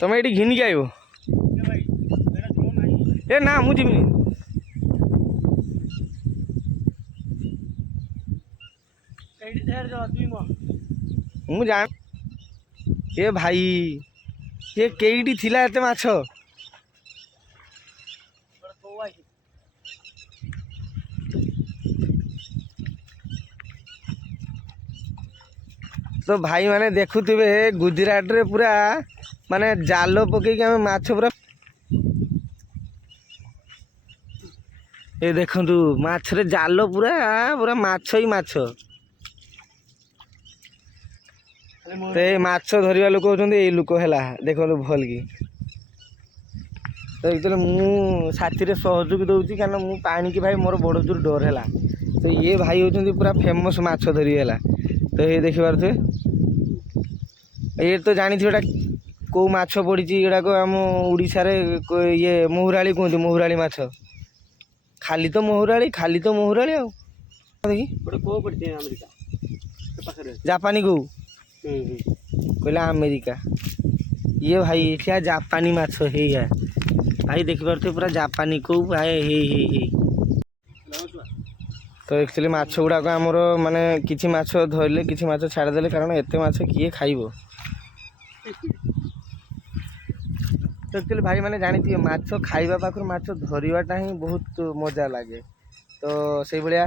ତମେ ଏଇଠି ଘିନିକି ଆଇବ। ଏ ନା ମୁଁ ଯିବିନି। ମୁଁ ଜାଣ ଏ ଭାଇ ଏ କେଇଟି ଥିଲା ଏତେ ମାଛ? ତ ଭାଇ ମାନେ ଦେଖୁଥିବେ ଗୁଜୁରାଟରେ ପୁରା ମାନେ ଜାଲ ପକେଇକି ଆମେ ମାଛ ପୁରା ଏ ଦେଖନ୍ତୁ ମାଛରେ ଜାଲ ପୁରା ପୁରା ମାଛ ହିଁ ମାଛ। ତ ଏ ମାଛ ଧରିବା ଲୋକ ହଉଛନ୍ତି ଏଇ ଲୋକ ହେଲା, ଦେଖନ୍ତୁ ଭଲ କି। ତ ଏଥିରେ ମୁଁ ସାଥିରେ ସହଯୋଗ ଦଉଛି କାରଣ ମୁଁ ପାଣିକି ଭାଇ ମୋର ବଡ଼ ଜୋର ଡର ହେଲା। ତ ଇଏ ଭାଇ ହଉଛନ୍ତି ପୁରା ଫେମସ୍ ମାଛ ଧରି ହେଲା। ତ ଇଏ ଦେଖିପାରୁଥିବେ ଇଏ ତ ଜାଣିଥିବେ ଏଇଟା କେଉଁ ମାଛ ପଡ଼ିଛି। ଏଗୁଡ଼ାକ ଆମ ଓଡ଼ିଶାରେ ଇଏ ମହୁରାଳି କୁହନ୍ତି, ମହୁରାଳି ମାଛ। ଖାଲି ତ ମହୁରାଳି ଆଉ ଜାପାନୀ କଉ କହିଲା ଆମେରିକା। ଇଏ ଭାଇ ଏଠିଆ ଜାପାନୀ ମାଛ ହେଇଆ ଭାଇ ଦେଖିପାରୁଥିବେ ପୁରା ଜାପାନୀ କଉ ଭାଇ ହେଇ। ତ ଆକ୍ଚୁଆଲି ମାଛ ଗୁଡ଼ାକ ଆମର ମାନେ କିଛି ମାଛ ଧରିଲେ କିଛି ମାଛ ଛାଡ଼ିଦେଲେ, କାରଣ ଏତେ ମାଛ କିଏ ଖାଇବ। ତ ଆକ୍ଚୁଆଲି ଭାଇ ମାନେ ଜାଣିଥିବେ ମାଛ ଖାଇବା ପାଖରୁ ମାଛ ଧରିବାଟା ହିଁ ବହୁତ ମଜା ଲାଗେ। ତ ସେଇଭଳିଆ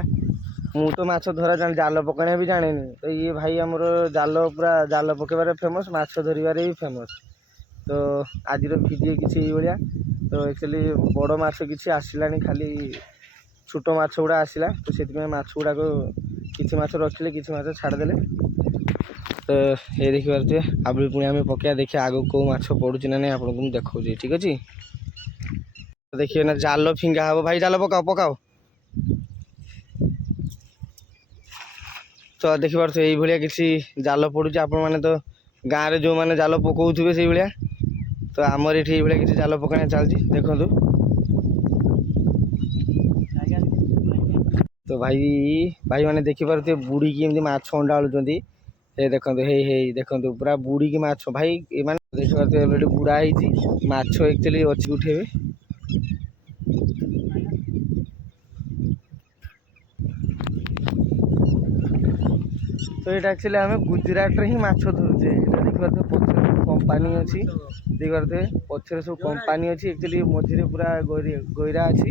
ମୁଁ ତ ମାଛ ଧରା ଜାଣି ଜାଲ ପକାଣିଆ ବି ଜାଣିନି। ତ ଇଏ ଭାଇ ଆମର ଜାଲ ପୁରା ଜାଲ ପକାଇବାରେ ଫେମସ୍, ମାଛ ଧରିବାରେ ବି ଫେମସ୍। ତ ଆଜିର ଭିଡ଼ିଓ କିଛି ଏଇଭଳିଆ। ତ ଆକ୍ଚୁଆଲି ବଡ଼ ମାଛ କିଛି ଆସିଲାନି, ଖାଲି ଛୋଟ ମାଛ ଗୁଡ଼ା ଆସିଲା। ତ ସେଥିପାଇଁ ମାଛ ଗୁଡ଼ାକ କିଛି ମାଛ ରଖିଲେ କିଛି ମାଛ ଛାଡ଼ିଦେଲେ। ତ ଏ ଦେଖିପାରୁଥିବେ ଆହୁରି ପୁଣି ଆମେ ପକେଇବା, ଦେଖିବା ଆଗକୁ କେଉଁ ମାଛ ପଡ଼ୁଛି ନା ନାହିଁ ଆପଣଙ୍କୁ ମୁଁ ଦେଖାଉଛି। ଠିକ୍ ଅଛି, ଦେଖିବେ ନା ଜାଲ ଫିଙ୍ଗା ହେବ। ଭାଇ ଜାଲ ପକାଅ। ତ ଦେଖିପାରୁଥିବେ ଏଇଭଳିଆ କିଛି ଜାଲ ପଡ଼ୁଛି। ଆପଣମାନେ ତ ଗାଁରେ ଯେଉଁମାନେ ଜାଲ ପକାଉଥିବେ ସେଇଭଳିଆ। ତ ଆମର ଏଠି ଏଇଭଳିଆ କିଛି ଜାଲ ପକାଣିଆ ଚାଲିଛି, ଦେଖନ୍ତୁ। ତ ଭାଇ ମାନେ ଦେଖିପାରୁଥିବେ ବୁଡ଼ିକି ଏମିତି ମାଛ ଅଣ୍ଡାଳୁଛନ୍ତି। ଏ ଦେଖନ୍ତୁ ହେଇ ଦେଖନ୍ତୁ ପୁରା ବୁଡ଼ିକି ମାଛ। ଭାଇ ଏମାନେ ଦେଖିପାରୁଥିବେ ଏଠି ବୁଡ଼ା ହେଇଛି ମାଛ ଆକ୍ଚୁଆଲି ଅଛି ଉଠେଇବେ। ତ ଏଇଟା ଆକ୍ଚୁଆଲି ଆମେ ଗୁଜୁରାଟରେ ହିଁ ମାଛ ଧରୁଛେ। ଏଇଟା ଦେଖିପାରୁଥିବେ ପଛରେ ସବୁ କମ୍ପାନୀ ଅଛି, ଦେଖିପାରୁଥିବେ ପଛରେ ସବୁ କମ୍ପାନୀ ଅଛି। ଆକ୍ଚୁଆଲି ମଝିରେ ପୁରା ଗଇରା ଅଛି।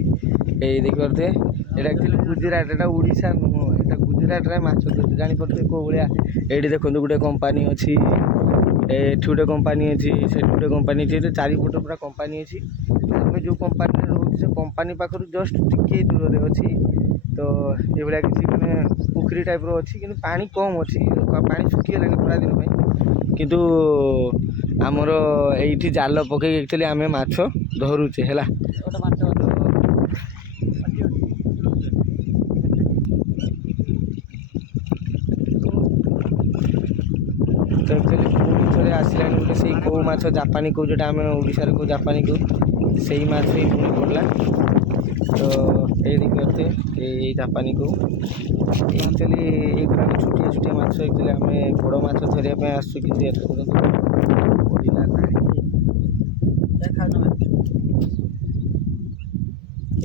ଏଇ ଦେଖିପାରୁଥିବେ ଏଇଟା ଆକ୍ଚୁଆଲି ଗୁଜୁରାଟ, ଏଇଟା ଓଡ଼ିଶା ନୁହଁ। ଏଇଟା ଗୁଜୁରାଟରେ ମାଛ ଧରୁଛେ, ଜାଣିପାରୁଥିବେ କେଉଁ ଭଳିଆ। ଏଇଠି ଦେଖନ୍ତୁ ଗୋଟେ କମ୍ପାନୀ ଅଛି, ଏଠି ଗୋଟେ କମ୍ପାନୀ ଅଛି, ସେଠି ଗୋଟେ କମ୍ପାନୀ ଅଛି। ଏଠି ଚାରିପଟେ ପୁରା କମ୍ପାନୀ ଅଛି। ଆମେ ଯେଉଁ କମ୍ପାନୀରେ ରହୁଛୁ ସେ କମ୍ପାନୀ ପାଖରୁ ଜଷ୍ଟ ଟିକେ ଦୂରରେ ଅଛି। ତ ଏଇଭଳିଆ କିଛି ମାନେ ପୋଖରୀ ଟାଇପ୍ର ଅଛି, କିନ୍ତୁ ପାଣି କମ୍ ଅଛି। ପାଣି ଶୁଖିଗଲାଣି ଖରାଦିନ ପାଇଁ, କିନ୍ତୁ ଆମର ଏଇଠି ଜାଲ ପକେଇକି ଆକ୍ଚୁଆଲି ଆମେ ମାଛ ଧରୁଛେ ହେଲା। ତ ଆକ୍ଚୁଆଲି ପୁଣି ଥରେ ଆସିଲାଣି ଗୋଟେ ସେଇ କଉ ମାଛ, ଜାପାନୀ କଉ, ଯେଉଁଟା ଆମେ ଓଡ଼ିଶାରେ କଉ ଜାପାନୀ କଉ, ସେଇ ମାଛ ହିଁ ପୁଣି ପଡ଼ିଲା। ତ ଏଇ ଦେଖିପାରୁଥିବେ ଏଇ ଜାପାନୀ କଉ। ଆକ୍ଚୁଆଲି ଏଇଗୁଡ଼ାକ ଛୋଟିଆ ମାଛ। ଆକ୍ଚୁଆଲି ଆମେ ବଡ଼ ମାଛ ଧରିବା ପାଇଁ ଆସୁଛୁ, କିନ୍ତୁ ଏତେ ପଡ଼ିଲା ନାହିଁ।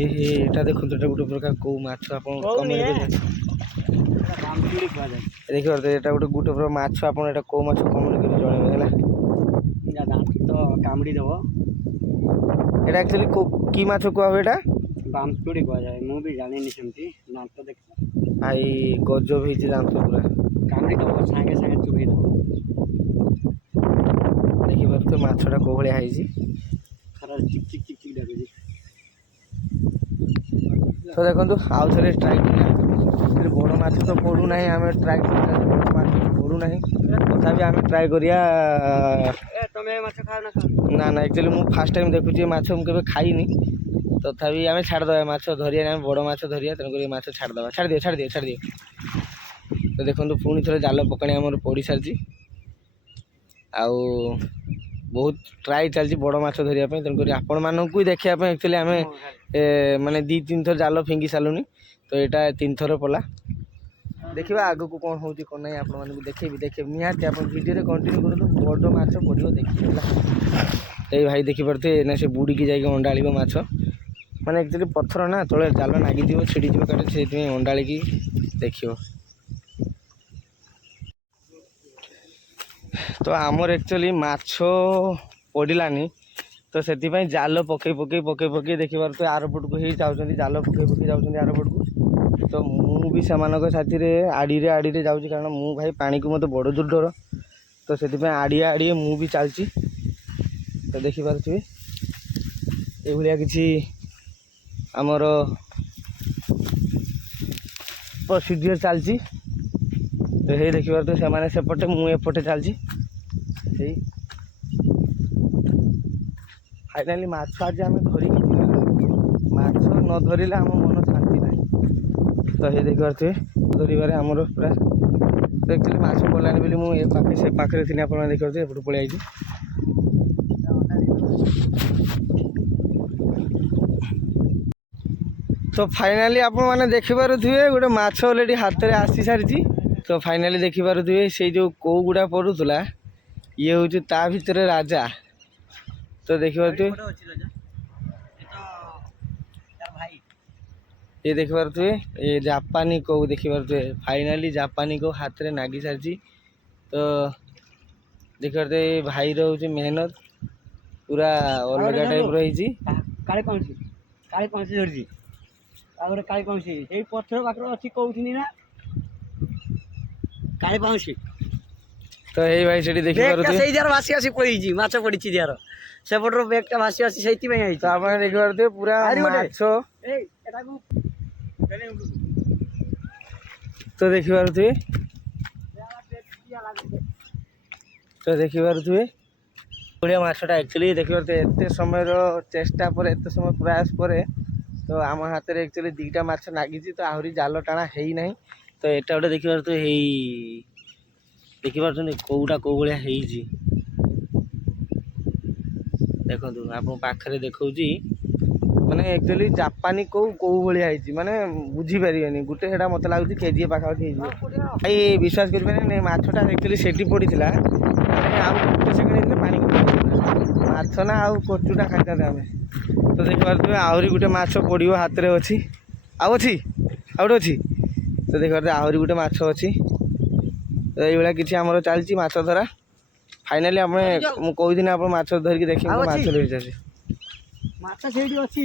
ଏଇଟା ଦେଖନ୍ତୁ, ଏଇଟା ଗୋଟେ ପ୍ରକାର କଉ ମାଛ। ଆପଣ କମେଣ୍ଟ କରିବେ, ଦେଖିପାରୁଥିବେ ଏଇଟା ଗୋଟେ ପ୍ରକାର ମାଛ। ଆପଣ ଏଇଟା କଉ ମାଛ କମେଣ୍ଟ କରି ଜଣେଇବେ ହେଲା। ତ କାମୁଡ଼ି ଦେବ। ଏଇଟା ଆକ୍ଚୁଆଲି କି ମାଛ କୁହା ହୁଏ? ଏଇଟା ବାମ୍ପୁଡ଼ି କୁହାଯାଏ। ମୁଁ ବି ଜାଣିନି ସେମିତି। ଦାନ୍ତ ଦେଖ ଭାଇ ଗଜବ ହେଇଛି ଦାନ୍ତ ପୁରା। କାମୁଡ଼ି ଦେବ, ସାଙ୍ଗେ ଚୁଭେଇ ଦେବ। ଦେଖିପାରୁଥିବେ ମାଛଟା କୋଉ ଭଳିଆ ହେଇଛି। ଖରାରେ ଚିକ୍ ଡାକୁଛି। ତ ଦେଖନ୍ତୁ ଆଉ ଥରେ ଟ୍ରାଏ କରିବା। ବଡ଼ ମାଛ ତ ପଡ଼ୁନାହିଁ, ଆମେ ଟ୍ରାଏ କରିବା। ବଡ଼ ମାଛ ପଡ଼ୁନାହିଁ, ତଥାପି ଆମେ ଟ୍ରାଏ କରିବା। ତମେ ମାଛ ଖାଅ ନା? ନା ଆକ୍ଚୁଆଲି ମୁଁ ଫାର୍ଷ୍ଟ ଟାଇମ୍ ଦେଖୁଛି ଏ ମାଛ, ମୁଁ କେବେ ଖାଇନି। ତଥାପି ଆମେ ଛାଡ଼ିଦେବା ମାଛ ଧରିବା, ଆମେ ବଡ଼ ମାଛ ଧରିବା। ତେଣୁକରି ମାଛ ଛାଡ଼ିଦେବା। ଛାଡ଼ିଦିଅ। ତ ଦେଖନ୍ତୁ ପୁଣି ଥରେ ଜାଲ ପକାଣି ଆମର ପଡ଼ି ସାରିଛି। ଆଉ ବହୁତ ଟ୍ରାଏ ଚାଲିଛି ବଡ଼ ମାଛ ଧରିବା ପାଇଁ। ତେଣୁକରି ଆପଣମାନଙ୍କୁ ବି ଦେଖିବା ପାଇଁ ଆକ୍ଚୁଆଲି ଆମେ ମାନେ 2-3 ଥର ଜାଲ ଫିଙ୍ଗି ସାରିଲୁଣି। ତ ଏଇଟା 3 ଥର ପଡ଼ିଲା। ଦେଖିବା ଆଗକୁ କ'ଣ ହେଉଛି କ'ଣ ନାହିଁ, ଆପଣମାନଙ୍କୁ ଦେଖେଇବି ନିହାତି। ଆପଣ ଭିଡ଼ିଓରେ କଣ୍ଟିନ୍ୟୁ କରନ୍ତୁ, ବଡ଼ ମାଛ ପଡ଼ିବ ଦେଖିବେ ହେଲା। ଏଇ ଭାଇ ଦେଖିପାରୁଥିବେ ଏଇନା ସେ ବୁଡ଼ିକି ଯାଇକି ଅଣ୍ଡାଳିବ ମାଛ। ମାନେ ଆକ୍ଚୁଆଲି ପଥର ନା ତଳେ ଜାଲ ନାଗିଯିବ ଛିଡ଼ିଯିବ କାଳେ ସେଇଥିପାଇଁ ଅଣ୍ଡାଳିକି ଦେଖିବ। ତ ଆମର ଆକ୍ଚୁଆଲି ମାଛ ପଡ଼ିଲାନି ତ ସେଥିପାଇଁ ଜାଲ ପକେଇ ଦେଖିପାରୁଥିବେ ଆର ପଟକୁ ହେଇ ଯାଉଛନ୍ତି, ଜାଲ ପକେଇ ଯାଉଛନ୍ତି ଆର ପଟକୁ। ତ ମୁଁ ବି ସେମାନଙ୍କ ସାଥିରେ ଆଡ଼ିରେ ଯାଉଛି, କାରଣ ମୁଁ ଭାଇ ପାଣିକୁ ମୋତେ ବଡ଼ ଦୂର ଡର। ତ ସେଥିପାଇଁ ଆଡ଼ିଏ ମୁଁ ବି ଚାଲିଛି। ତ ଦେଖିପାରୁଥିବେ ଏଇଭଳିଆ କିଛି ଆମର ପ୍ରୋସିଜିଅର ଚାଲିଛି। ତ ହେଇ ଦେଖିପାରୁଥିବେ ସେମାନେ ସେପଟେ, ମୁଁ ଏପଟେ ଚାଲିଛି। ସେଇ ଫାଇନାଲି ମାଛ ଆଜି ଆମେ ଧରିକି ଯିବା। ମାଛ ନ ଧରିଲେ ଆମ ମନ ଶାନ୍ତି ନାହିଁ। ତ ହେଇ ଦେଖିପାରୁଥିବେ ଧରିବାରେ ଆମର ପୁରା ଆକ୍ଚୁଆଲି ମାଛ ପଡ଼ିଲାନି ବୋଲି ମୁଁ ସେ ପାଖରେ ଥିଲି, ଆପଣମାନେ ଦେଖିପାରୁଥିବେ ଏପଟୁ ପଳେଇ ଆଇଛି। ତ ଫାଇନାଲି ଆପଣମାନେ ଦେଖିପାରୁଥିବେ ଗୋଟେ ମାଛ ଅଲରେଡ଼ି ହାତରେ ଆସି ସାରିଛି। ତ ଫାଇନାଲି ଦେଖିପାରୁଥିବେ ସେଇ ଯେଉଁ କୋଉ ଗୁଡ଼ା ପଡ଼ୁଥିଲା ଇଏ ହେଉଛି ତା ଭିତରେ ରାଜା। ତ ଦେଖିପାରୁଥିବେ ये देखिपे ये जापानी कौ देखिपे फाइनाली जापानी कौ हाथ में नागी सारी। तो देखिपे भाई रोचे मेहनत पूरा अलग टाइप रही। काले पाउंसी धरছি তারপরে কালী পাউंसी এই পথর পাখরে ଅଛି কৌছিনি না কালী পাউंसी। তো এই ভাই সেটি ଦେଖିପାରୁଥିବେ ସେଇ ଯାର ଭାସି ଆସି ପଡ଼ିଛି, ମାଛ ପଡ଼ିଛି ଯାର ସେପଟର ବେଗଟା ଭାସି ଆସି ସେଇଥିପାଇଁ ଆଇଛି। ତ ଆପଣ ଦେଖିପାରୁଥିବେ ପୁରା ମାଛ। ତ ଦେଖିପାରୁଥିବେ ବଢ଼ିଆ ମାଛଟା ଆକ୍ଚୁଆଲି ଦେଖିପାରୁଥିବେ ଏତେ ସମୟର ଚେଷ୍ଟା ପରେ, ଏତେ ସମୟ ପ୍ରୟାସ ପରେ ତ ଆମ ହାତରେ ଆକ୍ଚୁଆଲି ଦୁଇଟା ମାଛ ନାଗିଛି। ତ ଆହୁରି ଜାଲ ଟାଣା ହେଇନାହିଁ। ତ ଏଟା ଗୋଟେ ଦେଖିପାରୁଥିବେ ହେଇ ଦେଖିପାରୁଛନ୍ତି କୋଉଟା କୋଉ ଭଳିଆ ହେଇଛି। ଦେଖନ୍ତୁ ଆପଣ ପାଖରେ ଦେଖଉଛି ମାନେ ଆକ୍ଚୁଆଲି ଜାପାନୀ କୋଉ ଭଳିଆ ହେଇଛି ମାନେ ବୁଝିପାରିବେନି। ଗୋଟେ ସେଟା ମୋତେ ଲାଗୁଛି କେଜିଏ ପାଖାପାଖି ହେଇଯିବ। ଭାଇ ବିଶ୍ୱାସ କରିପାରିବେନି ମାଛଟା ଆକ୍ଚୁଆଲି ସେଠି ପଡ଼ିଥିଲା, ଆଉ ଗୋଟେ ସେକେଣ୍ଡ ହେଇଥିଲେ ପାଣିକୁ ମାଛ ନା ଆଉ କଚୁଟା ଖାଇଥାନ୍ତେ ଆମେ। ତ ଦେଖିପାରୁଥିବେ ଆହୁରି ଗୋଟେ ମାଛ ପଡ଼ିବ ହାତରେ ଅଛି। ଆଉ ଅଛି ଆଉ ଗୋଟେ ଅଛି। ତ ଦେଖିପାରୁଥିବେ ଆହୁରି ଗୋଟେ ମାଛ ଅଛି। ତ ଏଇଭଳିଆ କିଛି ଆମର ଚାଲିଛି ମାଛ ଧରା। ଫାଇନାଲି ଆମେ ମୁଁ କହୁଥିଲି ଆପଣ ମାଛ ଧରିକି ଦେଖିବେ, ମାଛ ଧରିକି ଆସିବେ। ମାଛ ସେଇଠି ଅଛି।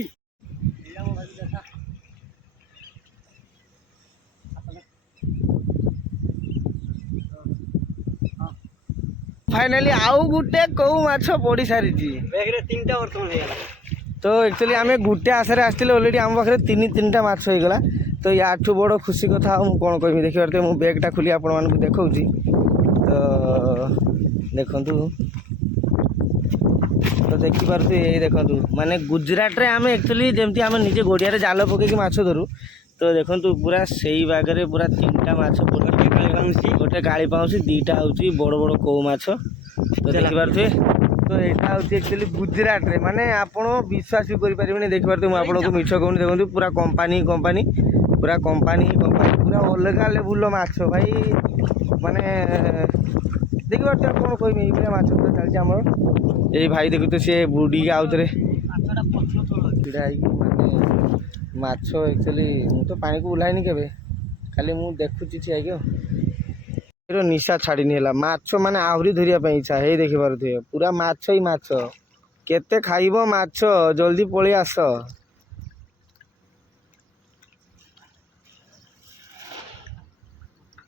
फाइनाली आउ गुटे कोउ माछ पड़ी सारी बेगरे तीनटा वर्तमान ହେଇଗଲା। तो एक्चुअली आम गुटे आशारे आसते अलरेडी आम पाखे तीन टा माछ हो गला। तो याठू बड़ खुशी कथा कौन कहमी देखिए मु बैगटा खोली आपण मानक देखा। तो देखु तो देखिपे ये देखु माने गुजरात रे आम एक्चुअली जमती आम निजे गड़िया जाल पकईकि माछ धरू। तो देखु पूरा से बागरे पूरा तीनटा माछ गोटे काली पाउंसी दीटा हूँ बड़ बड़ कौ माछ। तो देखिपे तो यहाँ हूँ एक्चुअली गुजरात रे माने आपण विश्वास भी करें देखिपे मुझे आपको मिछ कहूनी देखो पूरा कंपानी पूरा कंपानी पूरा अलग लेवुल माछ भाई माने देखिए कौन कहमी ये माछ चलती आम ये भाई देखु तो सी बुड़ी आउ थे छड़ा माने माछ एक्चुअली मु तो पानी को ओह्लाइनि केबे खाली मु देखुची ठिया निशा छाड़नी है माछ माने आहरी धरिया इच्छा है देखि पारुथिबे पूरा माछ ही माछ केते खाइबो माछ जल्दी पळी आस।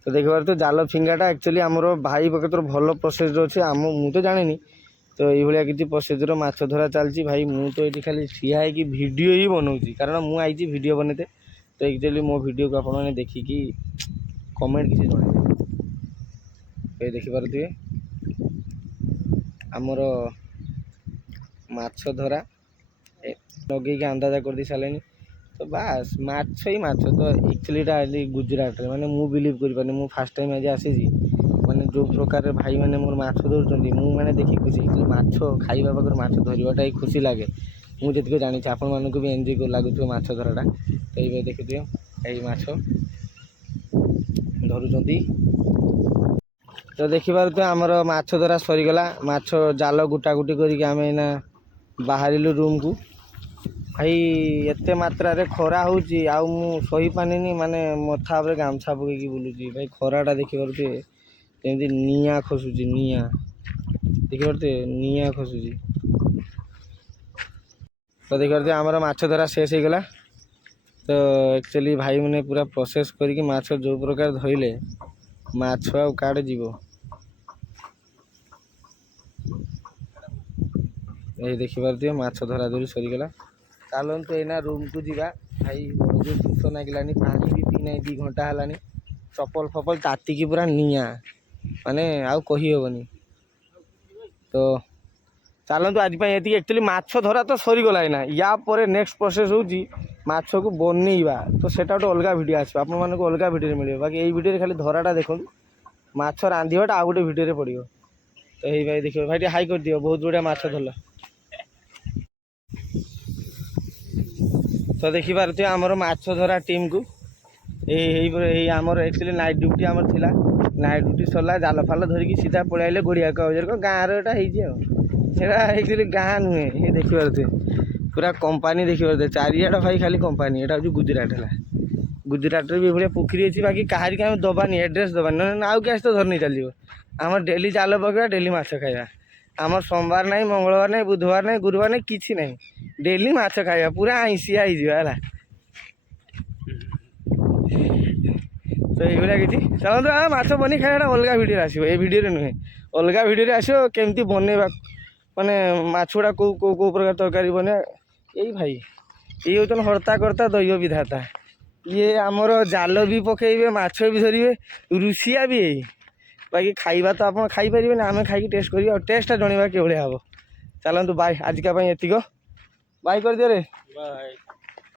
तो देखि पारुथिबे जाल फिंगाटा एक्चुअली आमर भाई पके तो भल प्रोसेस अच्छे आम मु तो जानी। तो ये किसी प्रोसेसर माछ धरा चलती भाई मु तो ये खाली ठिया है कि वीडियो ही बनाऊँगी कारण मु आई वीडियो बनते। तो एक्चुअली मो वीडियो को आपने देखिकी कमेंट किसी जन ये देखिपे आमर माछ धरा लगे अंदाजा कर दी सारे। तो बास माछ ही माछ। तो एक्चुअली गुजरात रे माने मु बिलीव कर पानी मु फास्ट टाइम आज आसी माने जो प्रकार भाई मैंने मोर माछ धरुचंदी मु माने देखि खुशी माछ खाइबा पाखर माछ धरिबाटा ही खुशी लागे। मु जतिक जानी आपण मानक भी एंजॉय लगुथो माछ धराटा। तो ये देखिए यही माछ धरुचंदी ତ ଦେଖିପାରୁଥିବେ ଆମର ମାଛ ଧରା ସରିଗଲା। ମାଛ ଜାଲ ଗୁଟାଗୁଟି କରିକି ଆମେ ଏଇନା ବାହାରିଲୁ ରୁମ୍କୁ। ଭାଇ ଏତେ ମାତ୍ରାରେ ଖରା ହେଉଛି ଆଉ ମୁଁ ସହିପାରିନି, ମାନେ ମଥା ଉପରେ ଗାମୁଛା ପକେଇକି ବୁଲୁଛି। ଭାଇ ଖରାଟା ଦେଖିପାରୁଥିବେ ଯେମିତି ନିଆଁ ଖସୁଛି, ନିଆଁ ଦେଖିପାରୁଥିବେ ନିଆଁ ଖସୁଛି। ତ ଦେଖିପାରୁଥିବେ ଆମର ମାଛ ଧରା ଶେଷ ହେଇଗଲା। ତ ଆକ୍ଚୁଆଲି ଭାଇମାନେ ପୁରା ପ୍ରୋସେସ୍ କରିକି ମାଛ ଯେଉଁ ପ୍ରକାର ଧଇଲେ, ମାଛ ଆଉ କାଡ଼େ ଯିବ। ଏଇ ଦେଖିପାରୁଥିବେ ମାଛ ଧରା ଧରି ସରିଗଲା। ଚାଲନ୍ତୁ ଏଇନା ରୁମ୍କୁ ଯିବା। ଭାଇ ଯେଉଁ ଶୋଷ ଲାଗିଲାନି, ପାଣି ବି ପିଇ ନାହିଁ 2 ଘଣ୍ଟା ହେଲାନି। ଚପଲ ଫପଲ ତାତିକି ପୁରା ନିଆଁ, ମାନେ ଆଉ କହିହେବନି। ତ ଚାଲନ୍ତୁ ଆଜି ପାଇଁ ଏତିକି। ଆକ୍ଚୁଆଲି ମାଛ ଧରା ତ ସରିଗଲା ଏଇନା। ୟା ପରେ ନେକ୍ସଟ ପ୍ରୋସେସ୍ ହେଉଛି ମାଛକୁ ବନେଇବା। ତ ସେଟା ଗୋଟେ ଅଲଗା ଭିଡ଼ିଓ ଆସିବ, ଆପଣମାନଙ୍କୁ ଅଲଗା ଭିଡ଼ିଓରେ ମିଳିବ। ବାକି ଏଇ ଭିଡ଼ିଓରେ ଖାଲି ଧରାଟା ଦେଖନ୍ତୁ, ମାଛ ରାନ୍ଧିବାଟା ଆଉ ଗୋଟେ ଭିଡ଼ିଓରେ ପଡ଼ିବ। ତ ଏଇ ଭାଇ ଦେଖିବ, ଭାଇ ଟିକେ ହାଇ କରିଦିଅ, ବହୁତ ବଢ଼ିଆ ମାଛ ଧରିଲା। ତ ଦେଖିପାରୁଥିବେ ଆମର ମାଛ ଧରା ଟିମ୍କୁ ଏଇ ଆମର ଆକ୍ଚୁଆଲି ନାଇଟ୍ ଡ୍ୟୁଟି ଆମର ଥିଲା। ନାଇଟ୍ ଡ୍ୟୁଟି ସରିଲା, ଜାଲ ଫାଲ ଧରିକି ସିଧା ପଳେଇ ଆଇଲେ ଗଡ଼ିଆକୁ। ଆଉ ଗାଁର ଏଇଟା ହେଇଛି ଆଉ, ସେଇଟା ଆକ୍ଚୁଆଲି ଗାଁ ନୁହେଁ। ଏ ଦେଖିପାରୁଥିବେ ପୁରା କମ୍ପାନୀ, ଦେଖିପାରୁଥିବେ ଚାରିଆଡ଼ ଭାଇ ଖାଲି କମ୍ପାନୀ। ଏଇଟା ହେଉଛି ଗୁଜୁରାଟ ହେଲା। ଗୁଜୁରାଟରେ ବି ଏଭଳିଆ ପୋଖରୀ ଅଛି, ବାକି କାହାରିକି ଆମେ ଦେବାନି, ଆଡ୍ରେସ୍ ଦେବାନି, ନହେଲେ ଆଉ କିଏ ଆସି ତ ଧରି ନେଇ ଚାଲିଯିବ। ଆମର ଡେଲି ଜାଲ ପକାଇବା, ଡେଲି ମାଛ ଖାଇବା। ଆମର ସୋମବାର ନାହିଁ, ମଙ୍ଗଳବାର ନାହିଁ, ବୁଧବାର ନାହିଁ, ଗୁରୁବାର ନାହିଁ, କିଛି ନାହିଁ। ଡେଲି ମାଛ ଖାଇବା, ପୁରା ଆଇଁଷିଆ ହେଇଯିବା ହେଲା। ତ ଏଇଭଳିଆ କିଛି। ଚାଲନ୍ତୁ ଆମେ ମାଛ ବନେଇ ଖାଇବାଟା ଅଲଗା ଭିଡ଼ିଓରେ ଆସିବ, ଏଇ ଭିଡ଼ିଓରେ ନୁହେଁ। ଅଲଗା ଭିଡ଼ିଓରେ ଆସିବ କେମିତି ବନେଇବା, ମାନେ ମାଛ ଗୁଡ଼ା କେଉଁ ପ୍ରକାର ତରକାରୀ ବନେଇବା। ଏଇ ଭାଇ ଇଏ ହେଉଛନ୍ତି ହର୍ତ୍ତା କର୍ତ୍ତା ଦୈବ ବିଧାତା। ଇଏ ଆମର ଜାଲ ବି ପକେଇବେ, ମାଛ ବି ଧରିବେ, ରୁଷିଆ ବି ଏଇ। ବାକି ଖାଇବା ତ ଆପଣ ଖାଇପାରିବେନି, ଆମେ ଖାଇକି ଟେଷ୍ଟ କରିବା ଆଉ। ଟେଷ୍ଟଟା ଜଣେଇବା କିଭଳିଆ ହେବ। ଚାଲନ୍ତୁ ବାଏ, ଆଜିକା ପାଇଁ ଏତିକ। ବାଏ କରିଦିଅ ରେ। ବାଏ।